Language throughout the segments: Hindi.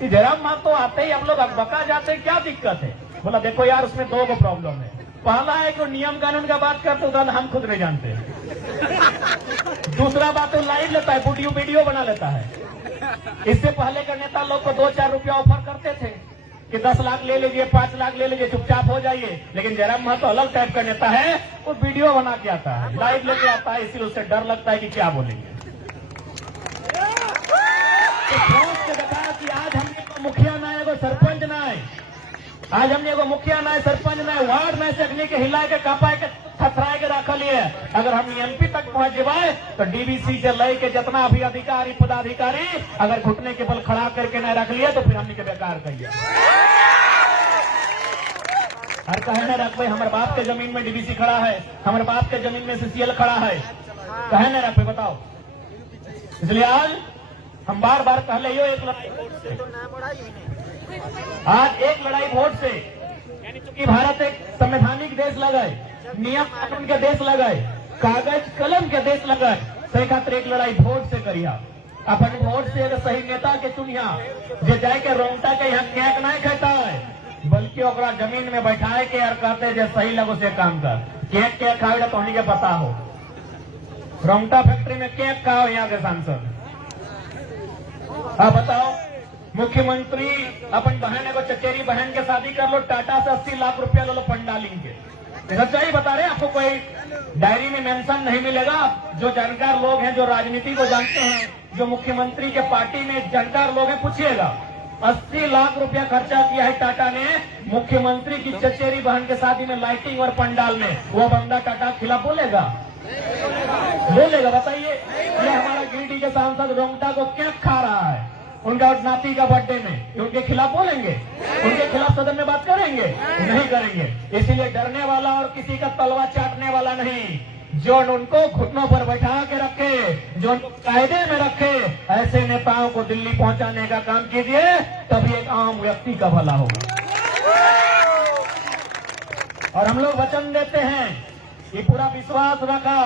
कि जयराम महतो आते ही हम लोग अकबका जाते, क्या दिक्कत है? बोला देखो यार, उसमें दो प्रॉब्लम है। पहला है कि नियम कानून का बात करते उधर हम खुद नहीं जानते। दूसरा बात वो लाइव लेता है, वीडियो बना लेता है। इससे पहले के नेता लोग को 2-4 रुपया ऑफर करते थे कि 10 लाख ले लीजिए, 5 लाख ले लीजिए, चुपचाप हो जाइए। लेकिन जयराम महतो अलग टाइप का नेता है, वो वीडियो बना के आता है, लाइव लेके आता है, इसलिए उससे डर लगता है कि क्या बोलेंगे। तो सोच के बताया कि आज हमने मुखिया ना है, सरपंच ना है, आज हमने एगो मुखिया ना है, सरपंच ना है, वार्ड में से अग्नि के हिला के कापा के थथराए के रख लिए। अगर हम एमपी तक पहुंच जाए तो डीवीसी से लेके जितना भी अधिकारी पदाधिकारी अगर घुटने के बल खड़ा करके न रख लिए तो फिर हमने के बेकार कहिए। हर कहे न रख भाई, हमारे बाप के जमीन में डीवीसी खड़ा है, हमारे बाप के जमीन में सीसीएल खड़ा है, कहे न रख भाई, बताओ। इसलिए आज हम बार बार कह ले, एक लड़ाई वोट से, आज एक लड़ाई वोट से, यानी चूंकि भारत एक संवैधानिक देश लगाए, नियम कानून के देश लगाए, कागज कलम के देश लगाए, सही खातिर एक लड़ाई वोट से करिया। अपन वोट से अगर सही नेता के चुनिया, जो जाए के रोंगटा के यहाँ कैक नहीं खाता है, बल्कि ओकरा जमीन में बैठाए के और कहते जो सही लगो से काम कर। केक के खाओ तो हमनी के पता हो, रोंगटा फैक्ट्री में केक खाओ यहाँ के सांसद। अब बताओ, मुख्यमंत्री अपन बहन को चचेरी बहन के शादी कर लो, टाटा से 80 लाख रुपया लो पंडालिंग के। सच्चाई बता रहे, आपको कोई डायरी में मेंशन नहीं मिलेगा। जो जानकार लोग हैं, जो राजनीति को जानते हैं, जो मुख्यमंत्री के पार्टी में जानकार लोग हैं, पूछिएगा 80 लाख रुपया खर्चा किया है टाटा ने मुख्यमंत्री की चचेरी बहन के शादी में, लाइटिंग और पंडाल में। वो बंदा टाटा के खिलाफ बोलेगा? बोलेगा? बताइए। ये हमारा गिरिडीह के सांसद रोंगटा को क्या खा रहा है उनका नाती का बर्थडे में, उनके खिलाफ बोलेंगे? उनके खिलाफ सदन में बात करेंगे? नहीं करेंगे। इसीलिए डरने वाला और किसी का तलवा चाटने वाला नहीं, जो उनको घुटनों पर बैठा के रखे, जो उनको कायदे में रखे, ऐसे नेताओं को दिल्ली पहुंचाने का काम कीजिए, तभी एक आम व्यक्ति का भला होगा। और हम लोग वचन देते हैं, ये पूरा विश्वास रखा,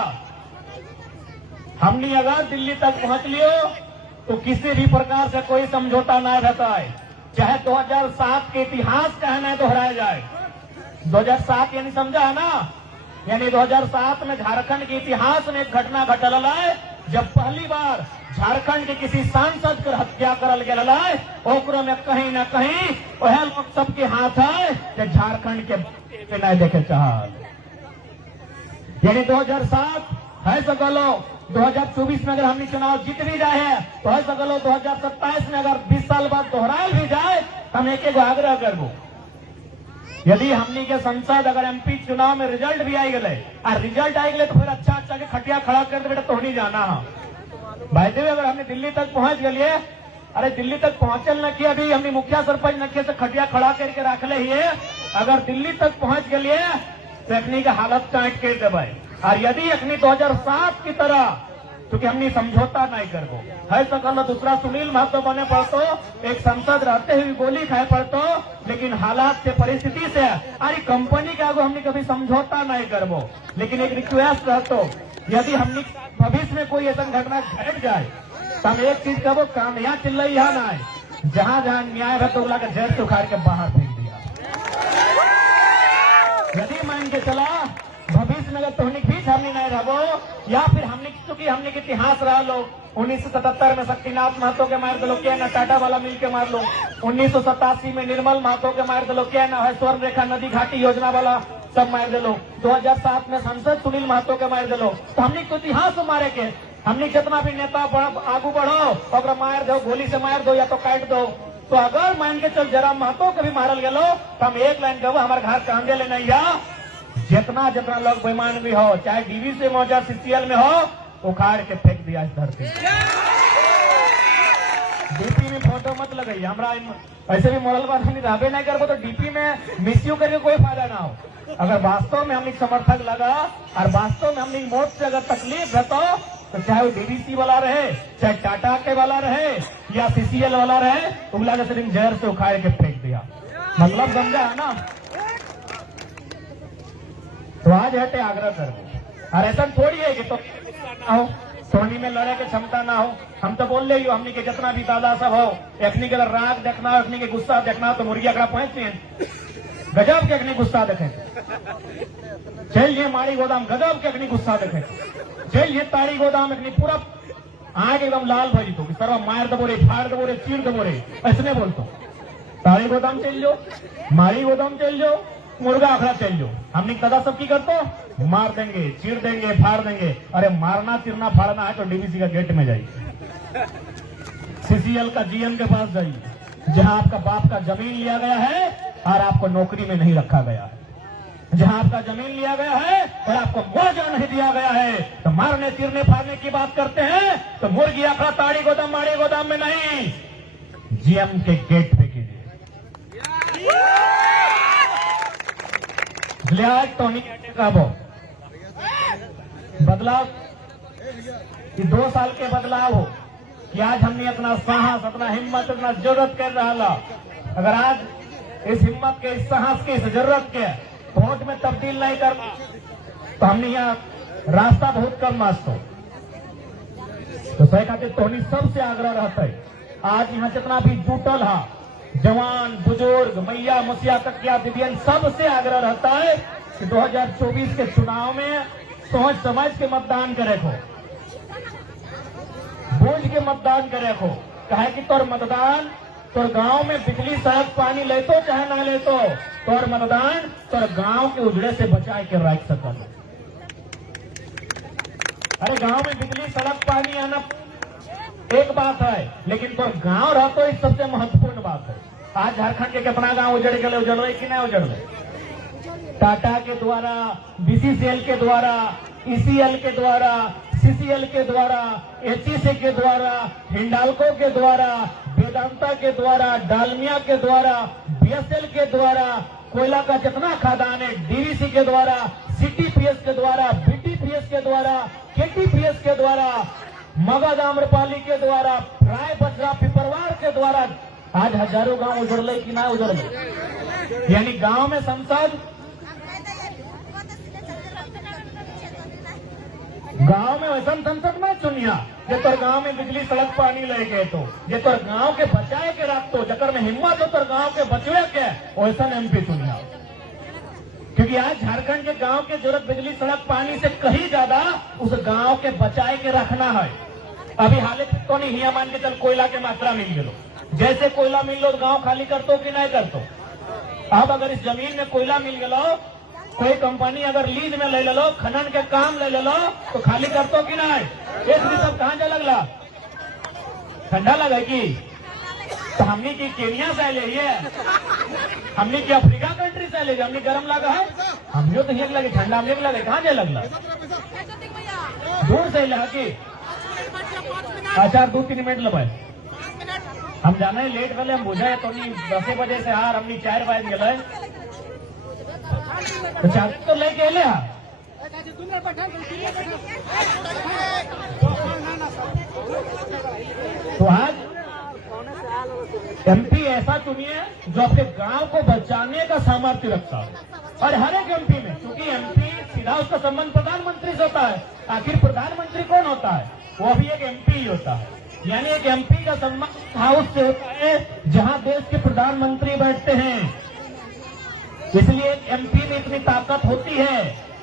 हमने अगर दिल्ली तक पहुंच लियो तो किसी भी प्रकार से कोई समझौता ना रहता है। चाहे 2007 के इतिहास कहना दोहराया जाए, 2007 यानी समझा है ना, यानी 2007 में झारखंड के इतिहास में एक घटना घटल है, जब पहली बार झारखंड के किसी सांसद की हत्या करल गेल है। ओकरो में कहीं न कहीं वह लोग सबके हाथ है जो झारखंड के नहीं देखे चाहल। यानी 2007 है सकलो, 2024 में अगर हमने चुनाव जीत भी जाए हैं तो है सकलो 2027 में अगर 20 साल बाद दोहराए भी जाए, हम एक आग्रह करबो, यदि हमनी के संसद अगर एमपी चुनाव में रिजल्ट भी आई गए और रिजल्ट आई गए तो फिर अच्छा के खटिया खड़ा कर दे बेटा, तो नहीं जाना है भाई देव। अगर हमने दिल्ली तक पहुंच गए, अरे दिल्ली तक पहुंचल न किया, अभी हमने मुखिया सरपंच न किया से खटिया खड़ा करके रख ले ही, अगर दिल्ली तक पहुंच गए तो अखनी का हालत काट के देवे। और यदि अखनी 2007 की तरह, क्योंकि हमने समझौता नहीं करबो है सकल, दूसरा सुनील महतो बने पड़तो, एक सांसद रहते हुए गोली खाए पड़तो, लेकिन हालात से, परिस्थिति से, अरे कंपनी के आगे हमने कभी समझौता नहीं करबो। लेकिन एक रिक्वेस्ट रहतो, यदि हमने भविष्य में कोई ऐसा घटना घट जाए तो हम एक चीज कहो, काम यहाँ चिल्लाई यहाँ ना है, जहां जहां न्याय है तो के जेल से उखाड़ के बाहर फेंक दिया। यदि मान के चला भविष्य में अगर तोहनिक भी हमने नहीं रहो, या फिर हमने, चूंकि हमने के इतिहास रहा लोग, 1977 में शक्तिनाथ महतो के मार दलो, क्या ना टाटा वाला मिल के मार लो, 1987 में निर्मल महतो के मार दलो, क्या ना है स्वर्ण रेखा नदी घाटी योजना वाला सब मार दलो, 2007 में सांसद सुनील महतो के मार दलो। तो हमने तो इतिहास मारे के, हमने जितना भी नेता आगू बढ़ो और मार दो, गोली से मार दो या तो काट दो। तो अगर मान के चल जयराम महतो के भी मारल गलो तो हम एक लाइन कहबो, हमारे घर कांदे ले नहीं जा, जितना जितना लोग बेईमान भी हो, चाहे डीवी से मौजा सीसीएल में हो, उखाड़ के फेंक दिया इस धरती। डीपी में फोटो मत लगाइए, हमारा ऐसे भी मॉडल बात नहीं रहबे नहीं करबो तो डीपी में मिसयू करके कोई फायदा ना हो। अगर वास्तव में हमने समर्थक लगा और वास्तव में हमने मौत से अगर तकलीफ है तो चाहे वो डीवीसी वाला रहे, चाहे टाटा के वाला रहे या सीसीएल वाला रहे, उगला के सिर्फ जहर से उखाड़ के फेंक दिया। मतलब समझा है ना? तो आज हटे आग्रह कर, और ऐसा थोड़ी है कि तो सोनी में लड़े के क्षमता ना हो, हम तो बोल रही हो हमने के जितना भी दादा सब हो, एखनी के अगर राग देखना हो, एखनी के गुस्सा देखना हो तो मुर्गी अगड़ा पहुंचती है गजब के अग्नि गुस्सा देखे, चलिए माड़ी गोदाम गजब के अग्नि गुस्सा देखे, चलिए ताड़ी गोदाम अग्नि पूरा आग एकदम लाल भाजी तो सर्व मार दबो रे, फाड़ दबो रे, चीर दबो रे, ऐसने बोलतो। ताड़ी गोदाम चल जो, माड़ी गोदाम चल जो, मुर्गा अखड़ा चल जो, हमने दादा सब की करतो मार देंगे, चीर देंगे, फाड़ देंगे। अरे मारना चिरना फाड़ना है तो डीवीसी का गेट में जाइए, सीसीएल का जीएम के पास जाइए, जहां आपका बाप का जमीन लिया गया है और आपको नौकरी में नहीं रखा गया है, जहां आपका जमीन लिया गया है और आपको मुआवजा नहीं दिया गया है, तो मारने चिरने फाड़ने की बात करते हैं तो मुर्गी अखड़ा ताड़ी गोदाम माड़ी गोदाम में नहीं, जीएम के गेट पे कीजिए। टोनी का बदलाव, 2 साल के बदलाव हो कि आज हमने इतना साहस, इतना हिम्मत, इतना जरूरत कर रहा। अगर आज इस हिम्मत के, इस साहस के, इस जरूरत के वोट में तब्दील नहीं कर तो हमने यहाँ रास्ता बहुत कम मास्तो तो सही खाते टोनी सबसे आग्रह रहता है। आज यहाँ जितना भी जुटल है जवान बुजुर्ग मैया मुखिया तकिया दिव्यांग सबसे आग्रह रहता है कि 2024 के चुनाव में सोच समझ के मतदान करे को, बूझ के मतदान करे को, कहे कि तोर मतदान तोर गांव में बिजली सड़क पानी ले तो चाहे ना ले तो तोर मतदान तोर गांव के उजड़े से बचा के रख सकता। अरे गांव में बिजली सड़क पानी आना एक बात है, लेकिन तो गांव रह तो इस सबसे महत्वपूर्ण बात है। आज झारखंड के कितना गांव उजड़ गए, उजड़ रहे कि नहीं उजड़ रहे? टाटा के द्वारा, बीसीसीएल के द्वारा, ईसीएल के द्वारा, सीसीएल के द्वारा, एचईसी के द्वारा, हिंडाल्को के द्वारा, वेदांता के द्वारा, डालमिया के द्वारा, बीएसएल के द्वारा, कोयला का जितना खादान है डीवीसी के द्वारा, सीटीपीएस के द्वारा, बीटीपीएस के द्वारा, केटीपीएस के द्वारा, मगध आम्रपाली के द्वारा, राय बछड़ा पिपरवार के द्वारा आज हजारों गांव उजड़ले कि ना उजड़ले। यानी गांव में संसद, गांव में वैसा संसद में चुनिया जे तोर गांव में बिजली सड़क पानी ले गए तो जे तोर गांव के बचाए के रख तो जकर में हिम्मत हो तोर गांव के बचवे के वैसा एमपी चुनिया। क्योंकि आज झारखंड के गांव के जरूरत बिजली सड़क पानी से कहीं ज्यादा उस गांव के बचाए के रखना है। अभी हाल तो नहीं हिया मान के चल कोयला के मात्रा मिल गलो, जैसे कोयला मिल लो तो गांव खाली कर तो कि नहीं कर तो। अब अगर इस जमीन में कोयला मिल गलो, कोई कंपनी अगर लीज में ले लो, खनन के काम ले लो तो खाली कर तो कि नहीं। एक सब कहां जा लगला, ठंडा लगा कि तो हमने की केनिया से ले लिए, हमने की अफ्रीका कंट्री से ले, हमने गर्म लगा है, हमने तो लगे ठंडा, हमने लगे कहां जा लगला, दूर से लगा कि अच्छा 2-3 मिनट लगे हम जाना है लेट गले, हम बुझे तो नहीं 10 बजे से हार हमने 4 बजे गए तो 4 तो लेके ले तो आज एमपी ऐसा चुनिए जो अपने गांव को बचाने का सामर्थ्य रखता है। और हर एक एमपी में, क्योंकि एमपी सीधा उसका संबंध प्रधानमंत्री से होता है, आखिर प्रधानमंत्री कौन होता है, वो भी एक एमपी ही होता है। यानी एक एमपी का संबंध हाउस से होता है जहां देश के प्रधानमंत्री बैठते हैं। इसलिए एक एमपी में इतनी ताकत होती है,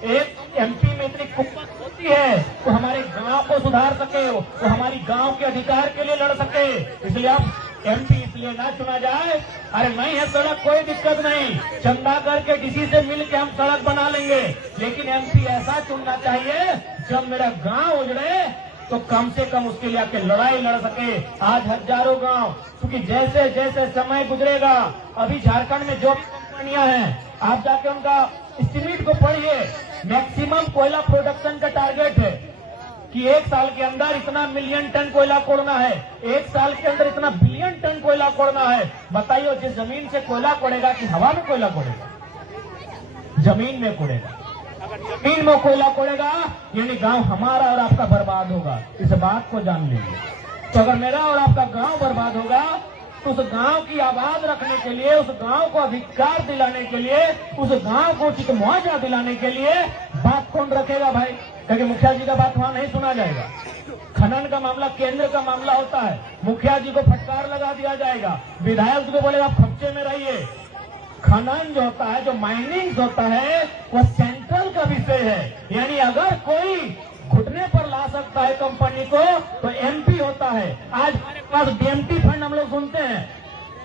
एक एमपी में इतनी कुव्वत होती है तो हमारे गांव को सुधार सके, वो हमारी गांव के अधिकार के लिए लड़ सके। इसलिए आप एमपी इसलिए ना चुना जाए, अरे नहीं है सड़क कोई दिक्कत नहीं, चंदा करके किसी से मिल के हम सड़क बना लेंगे, लेकिन एमपी ऐसा चुनना चाहिए जब मेरा गांव उजड़े तो कम से कम उसके लिए आके लड़ाई लड़ सके। आज हजारों गांव, क्योंकि जैसे जैसे समय गुजरेगा, अभी झारखंड में जो कंपनियां हैं आप जाके उनका एस्टिमेट को पढ़िए, मैक्सिमम कोयला प्रोडक्शन का टारगेट है कि 1 साल के अंदर इतना मिलियन टन कोयला कोड़ना है, 1 साल के अंदर इतना बिलियन टन कोयला कोड़ना है। बताइए जिस जमीन से कोयला कोड़ेगा कि हवा में कोयला कोड़ेगा, जमीन में कोड़ेगा। जमीन में कोयला कोड़ेगा यानी गांव हमारा और आपका बर्बाद होगा, इस बात को जान लीजिए। तो अगर मेरा और आपका गांव बर्बाद होगा तो उस गांव की आवाज रखने के लिए, उस गांव को अधिकार दिलाने के लिए, उस गांव को उचित मुआवजा दिलाने के लिए बात कौन रखेगा भाई? क्योंकि मुखिया जी का बात वहां नहीं सुना जाएगा। खनन का मामला केंद्र का मामला होता है, मुखिया जी को फटकार लगा दिया जाएगा, विधायक जी को बोलेगा आप खर्चे में रहिए। खनन जो होता है, जो माइनिंग होता है, वो सेंट्रल का विषय है। यानी अगर कोई घुटने पर ला सकता है कंपनी को तो एमपी होता है। आज हमारे पास डीएमटी फंड हम लोग सुनते हैं,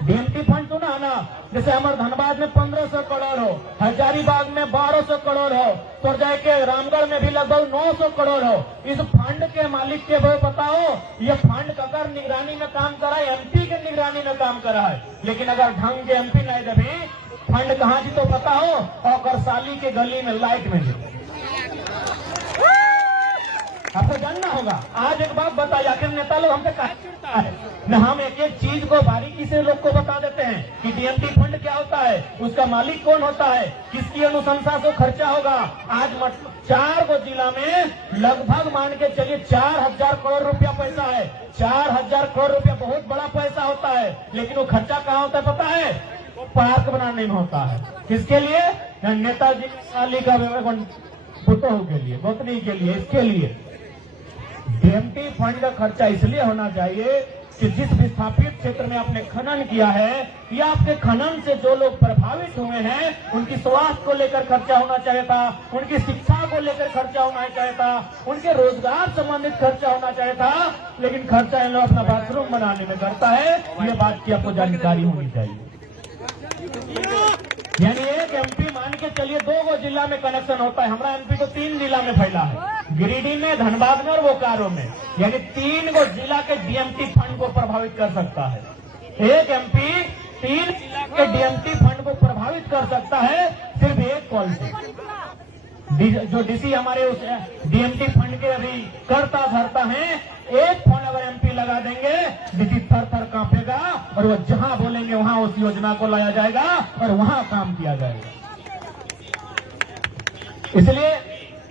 डीएमटी फंड सुना ना, जैसे हमारे धनबाद में 1500 करोड़ हो, हजारीबाग में 1200 करोड़ हो, तो जाके रामगढ़ में भी लगभग 900 करोड़ हो। इस फंड के मालिक के वो बताओ, ये फंड अगर निगरानी में काम करा है, एमपी के निगरानी में काम करा है, लेकिन अगर ढंग के एमपी नहीं देवी फंड कहाँ जी तो पता हो, और साली के गली में लाइट में जी। आपको जानना होगा। आज एक बात बताइए, आखिर नेता लोग हमसे कहा चिढ़ता है न, हम एक एक चीज को बारीकी से लोग को बता देते हैं कि डीएमटी फंड क्या होता है, उसका मालिक कौन होता है, किसकी अनुशंसा से खर्चा होगा। आज 4 गो जिला में लगभग मान के चलिए 4000 करोड़ रुपया पैसा है। 4000 करोड़ रुपया बहुत बड़ा पैसा होता है, लेकिन वो खर्चा कहाँ होता है पता है? वो पार्क बनाने में होता है। किसके लिए? नेताजी साली का पुतोह के लिए, गोतनी के लिए, इसके लिए डीएमटी फंड का खर्चा इसलिए होना चाहिए कि जिस विस्थापित क्षेत्र में आपने खनन किया है, या आपके खनन से जो लोग प्रभावित हुए हैं, उनकी स्वास्थ्य को लेकर खर्चा होना चाहिए था, उनकी शिक्षा को लेकर खर्चा होना चाहिए था, उनके रोजगार संबंधित खर्चा होना चाहिए था, लेकिन खर्चा इन लोग अपना बाथरूम बनाने में करता है। ये बात की आपको जानकारी होनी चाहिए। यानी एक एमपी मान के चलिए 2 गो जिला में कनेक्शन होता है, हमारा एमपी तो 3 जिला में फैला है, गिरिडीह में, धनबाद में और बोकारो में। यानी 3 गो जिला के डीएमटी फंड को प्रभावित कर सकता है। एक एमपी 3 जिला के डीएमटी फंड को प्रभावित कर सकता है सिर्फ एक कॉल से। जो डीसी हमारे उस डीएमटी फंड के अभी करता धरता है, एक फोन अगर एमपी लगा देंगे, डीसी थर थर कांपेगा और वो जहां बोलेंगे वहां उस योजना को लाया जाएगा और वहां काम किया जाएगा। इसलिए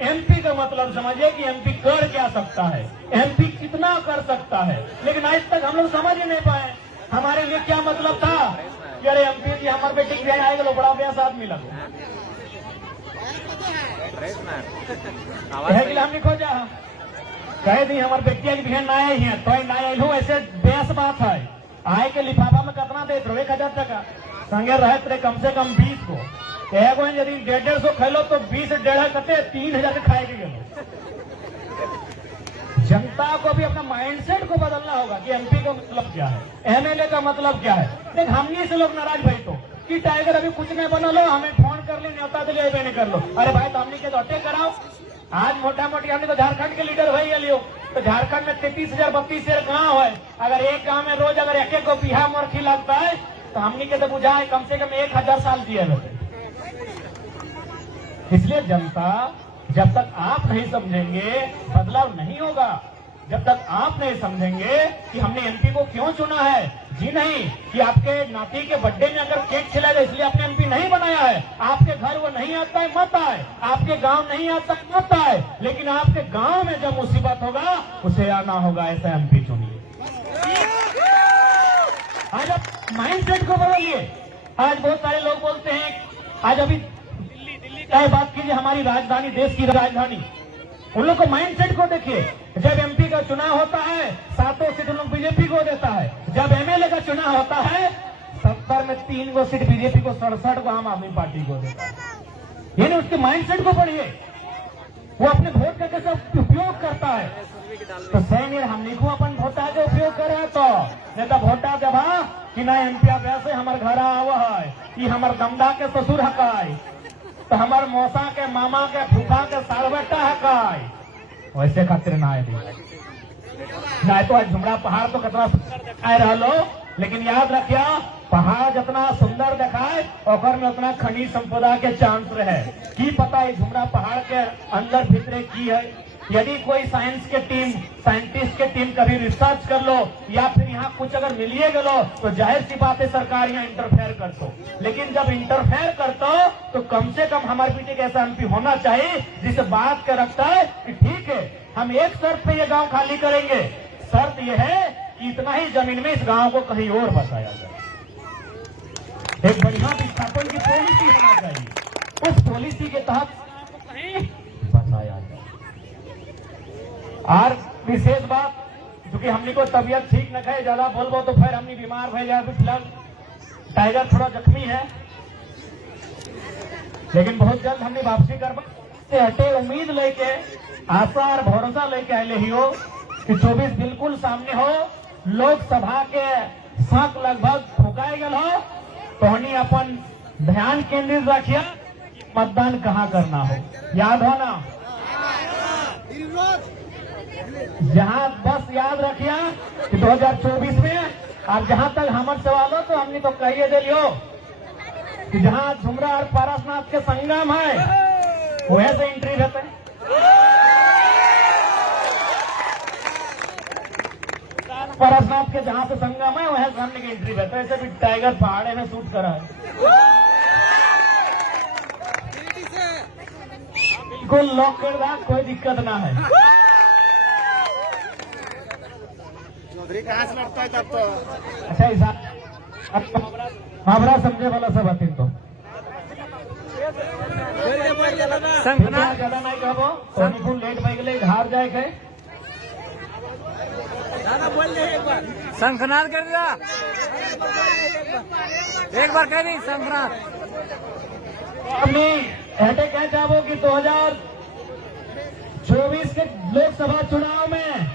एमपी का मतलब समझिए कि एमपी कर क्या सकता है, एमपी कितना कर सकता है, लेकिन आज तक हम लोग समझ ही नहीं पाए। हमारे लिए क्या मतलब था कि अरे एमपी जी हमारे बेटी की बहन आएगा, बड़ा बेस आदमी लगे हमने खोजा, कह दी हमारे बेटिया की बहन ना आई है, तो ना आई हूँ, ऐसे बेस बात है। आए के लिफाफा में कितना देते रहो? 1000 टका संगे रहे कम से कम 20 को, एगो यदि 150 खेलो तो 20 1.5 कटे 3000 के खाए के गेलो। जनता को भी अपना माइंडसेट को बदलना होगा कि एमपी का मतलब क्या है, एमएलए का मतलब क्या है। देख हमनी से लोग नाराज भाई तो कि टाइगर अभी कुछ नहीं बना लो, हमें फोन कर ले, न्योता दिले नहीं कर लो। अरे भाई तो हमने के दौटे कराओ। आज मोटा मोटी हमने तो झारखंड के लीडर भाई लियो, तो झारखंड में 33,000 32,000 गाँव है। अगर एक गाँव में रोज अगर एक को बिहा मरखी लगता है तो हमने के तो बुझा है कम से कम 1000 साल जिए रहते। इसलिए जनता जब तक आप नहीं समझेंगे बदलाव नहीं होगा। जब तक आप नहीं समझेंगे कि हमने एमपी को क्यों चुना है, जी नहीं कि आपके नाती के बर्थडे में अगर केक खिलाएगा इसलिए आपने एमपी नहीं बनाया है। आपके घर वो नहीं आता है मत आए, आपके गांव नहीं आता है मत आए, लेकिन आपके गांव में जब मुसीबत होगा उसे आना होगा, ऐसा एमपी चुनिए। आज आप माइंडसेट को बदलिए। आज बहुत सारे लोग बोलते हैं, आज अभी दिल्ली का बात कीजिए, हमारी राजधानी, देश की राजधानी, उन लोग को माइंडसेट को देखिए। जब एमपी का चुनाव होता है 7 सीट उन लोग बीजेपी को देता है, जब एमएलए का चुनाव होता है 70 में 3 गो सीट बीजेपी को, 67 को आम आदमी पार्टी को देता है। यानी उसके माइंडसेट को पढ़िए, वो अपने वोट का कैसे उपयोग करता है। तो सैन्य हमने को अपन वोटा के उपयोग करे तो नहीं तो वोटा जब कि ना एमपी वैसे हमारे घर आवा है, कि हमारे दमदा के ससुर हकाय, तो हमारे मौसा के, मामा के, फूफा के साल बेटा हकाय, वैसे खातिर ना आए ना। तो आज झुमरा पहाड़ तो कितना सुंदर दिखाए रहो, लेकिन याद रखिया पहाड़ जितना सुंदर दिखाए और में उतना खनिज संपदा के चांस रहे। की पता है झुमरा पहाड़ के अंदर भीतरे की है। यदि कोई साइंस के टीम, साइंटिस्ट के टीम कभी रिसर्च कर लो या फिर यहाँ कुछ अगर मिलिए गलो तो जाहिर सी बात है सरकार यहाँ इंटरफेयर कर दो। लेकिन जब इंटरफेयर करते हो तो कम से कम हमारे पीछे ऐसा एमपी होना चाहिए जिसे बात कर रखता है कि ठीक है हम एक शर्त पे ये गांव खाली करेंगे, शर्त यह है कि इतना ही जमीन में इस गांव को कहीं और बसाया जाए। एक बढ़िया विस्थापन की पॉलिसी होना चाहिए, उस पॉलिसी के तहत कहीं बसाया जाए। और विशेष बात, क्योंकि हमने को तबियत ठीक न है, ज्यादा बोलबो तो फिर हमने बीमार भय जाए। फिलहाल टाइगर थोड़ा जख्मी है, लेकिन बहुत जल्द हमने वापसी करवा से हटे उम्मीद लेके, आशा और भरोसा लेके आए ही हो कि 24 बिल्कुल सामने हो। लोकसभा के शक लगभग फुकाए गल हो, तो हमने अपन ध्यान केंद्रित रखिए मतदान कहाँ करना हो। याद हो ना, जहां बस याद रखिए कि 2024 में, और जहां तक हमारे सवाल हो तो हमने तो कहिए दे लियो कि जहां झुमरा और पारसनाथ के संगम है वह से एंट्री रहते हैं। पारसनाथ के जहां से संगम है वह सामने की एंट्री रहता है। ऐसे भी टाइगर पहाड़े में शूट करा है। बिल्कुल लॉक कर रहा, कोई दिक्कत ना है। कहाँ से लड़ता है तब तो अच्छा हिसाब समझे वाला सब आती तो शंखनाद ज्यादा नहीं कहबो, लेट बज गए, हार जाए गए। शंखनाद कर दिया, एक बार कह दी शंखनाद। हमने ऐसे कह चाहो कि 2024 के लोकसभा चुनाव में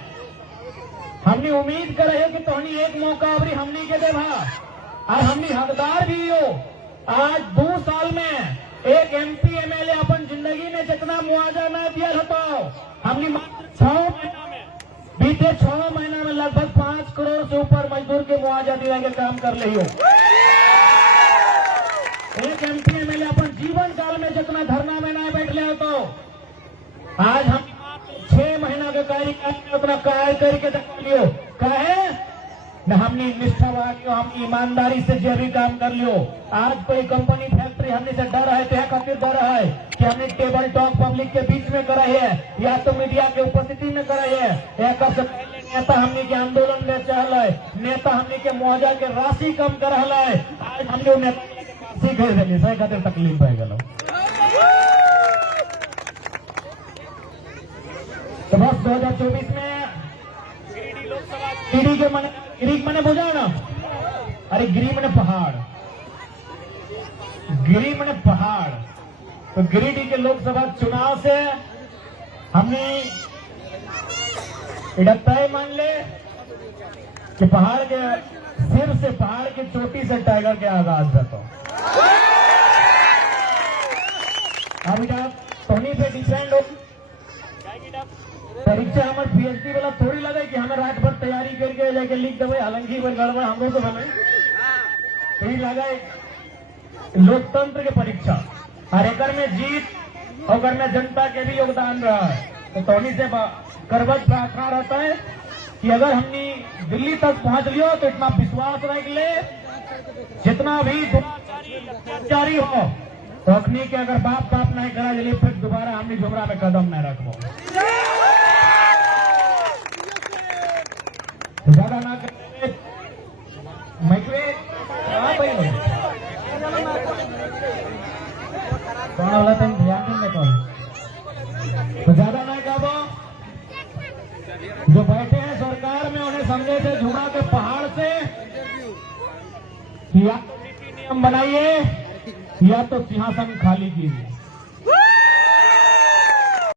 हमने उम्मीद कर रहे कि तोहनी एक मौका अभी हमनी के देवा, और हमनी हकदार भी हो। आज 2 साल में एक MP MLA अपन जिंदगी में जितना मुआवजा न दिया था, हमने मात्र 6 महीना में, बीते 6 महीना में लगभग 5 करोड़ से ऊपर मजदूर के मुआवजा दिया के काम कर रही हो। एक MP MLA अपन जीवन काल में जितना धरना में न बैठ ले तो आज हम 6 महीना के कार्य उतना कार्य करके दिखा लियो। कहे न हमने निष्ठावान, हमने ईमानदारी से जो भी काम कर लियो। आज कोई कंपनी फैक्ट्री हमने से डर है, तो खातिर डर है कि हमने टेबल टॉक पब्लिक के बीच में कराई है, या तो मीडिया के उपस्थिति में कराई है, या कब से नेता हमने के आंदोलन में चल है, नेता हमने के मुआवजा के राशि कम कर है। आज हमने नेता सीख दिली, सही खातिर तकलीफ पै गल। तो बस 2024 में गिरी के मने, गिरी मने बुझा ना, अरे गिरी मने पहाड़, गिरी मने पहाड़। तो गिरिडीह के लोकसभा चुनाव से हमने तय मान ले कि पहाड़ के सिर से, पहाड़ की चोटी से टाइगर के आगाज रहता। अभी तोनी पे डिपेंड हो। परीक्षा हमारे PhD वाला थोड़ी लगे कि हमें रात भर तैयारी करके जाके लिख देवे, हालांकि गड़बड़ हमरो से भले यही लगा लोकतंत्र के परीक्षा, और एकर में जीत और में जनता के भी योगदान रहा है। तो तोनी से करबत प्रार्थना रहता है कि अगर हमने दिल्ली तक पहुंच लियो तो इतना विश्वास रख ले, जितना भी जारी हो तो अखनी के अगर बाप नहीं करा जलिए, फिर दोबारा हमने झुमरा में कदम नहीं रखो। ज्यादा ना करते कौन वाला तुम ध्यान देने कौन, तो ज्यादा ना कहो। जो बैठे हैं सरकार में उन्हें समझे थे झुमरा के पहाड़ से, या तो नीति नियम बनाइए या तो सिंहासन खाली कीजिए।